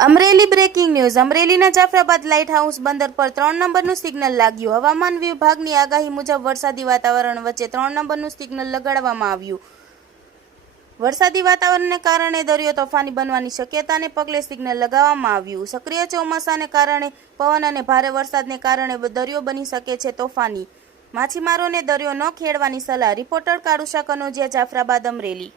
Amreli breaking news. અમરેલીના Jafrabad light house બંદર પર 3 નંબરનું સિગ્નલ લાગ્યું। હવામાન વિભાગની આગાહી મુજબ વરસાદી વાતાવરણ વચ્ચે 3 નંબરનું સિગ્નલ લગાડવામાં આવ્યું। વરસાદી વાતાવરણને કારણે દરિયો તોફાની બનવાની શક્યતાને પગલે સિગ્નલ લગાવવામાં આવ્યું। સક્રિય ચોમાસાને કારણે પવન અને ભારે વરસાદને કારણે દરિયો બની શકે છે તોફાની। માછીમારોને દરિયો ન ખેડવાની સલાહ। રિપોર્ટર કાળુશા કનોજિયા, જાફરાબાદ, અમરેલી।